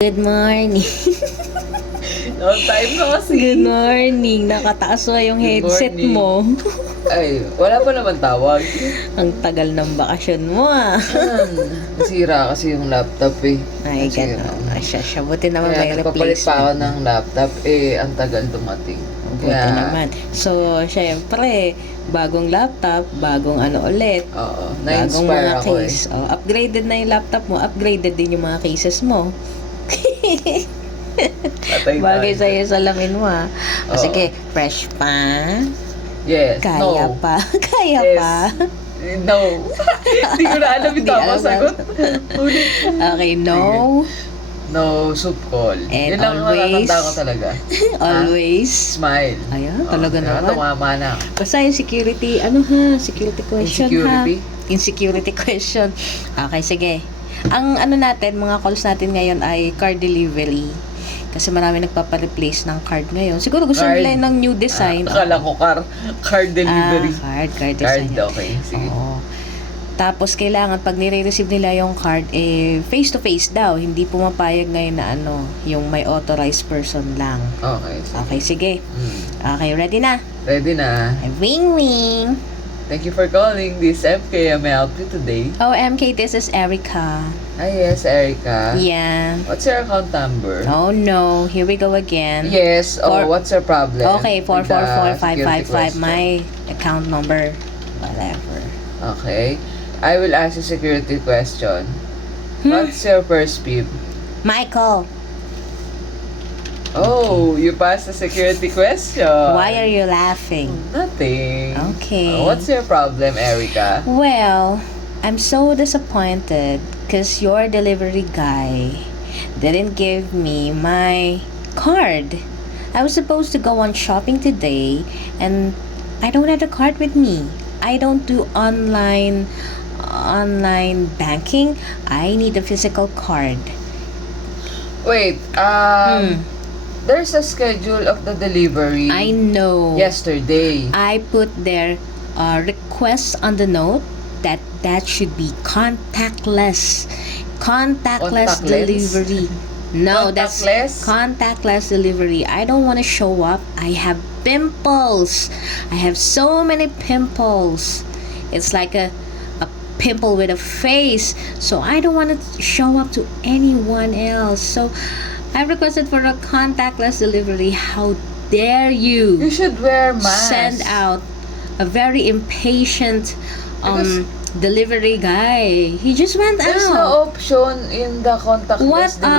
Good morning. Long time no see. Good morning. Nakataas pa yung Good headset morning. mo. Ay, wala pa naman tawag. Ang tagal ng bakasyon mo Nasira kasi yung laptop eh. Ay, Nasira. gano'n. Siya. Buti naman may Kaya nagpapalit pa ako replacement. ng laptop ang tagal dumating. Buti naman. So, syempre, bagong laptop, bagong ulit. Oo, Bagong na-inspire mga ako case. Oh, upgraded na yung laptop mo. Upgraded din yung mga cases mo. Patay Bagay tayo. sa'yo sa lamin mo Oo. Sige, fresh pa. Yes, Kaya no. pa. Kaya Yes. pa. No. Hindi ko na alam yung Hindi tama alam. sagot. Ulit. Okay, no. No soup call. And Yun lang ang always- natatanda ko talaga. Always. Smile. Ayan, talaga kaya naman. tumama na. Basta yung security, security question Insecurity? Insecurity question. Okay, sige. Ang natin, mga calls natin ngayon ay card delivery. Kasi marami nagpapa-replace ng card ngayon. Siguro gusto Card? nila ng new design. Akala ko card delivery. Card Card, design. okay. Sige. Oo. Tapos kailangan pag nire-receive nila yung card, face to face daw. Hindi pumapayag ngayon na yung may authorized person lang. Okay. Okay, sige. Okay, ready na? Ready na. Wing wing. Thank you for calling. This MK. May I help you today? Oh, MK, this is Erica. Hi, yes, Erica. Yeah. What's your account number? Oh no, here we go again. Yes. What's your problem? Okay, with the security 444555, question? my account number. Whatever. Okay. I will ask a security question. What's your first PIB? Michael, Oh, you passed the security question. why are you laughing? Nothing. Okay. What's your problem, Erica? Well, I'm so disappointed because your delivery guy didn't give me my card. I was supposed to go on shopping today and I don't have the card with me. I don't do online banking. I need a physical card. Wait, there's a schedule of the delivery I know. yesterday. I put their request on the note that should be contactless Contactless? delivery. No, that's Contactless? contactless delivery. I don't want to show up. I have pimples. I have so many pimples. It's like a pimple with a face. So I don't want to show up to anyone else. So I requested for a contactless delivery. How dare You you should wear mask. send out a very impatient Because delivery guy? He just went There's out. no option in the contactless What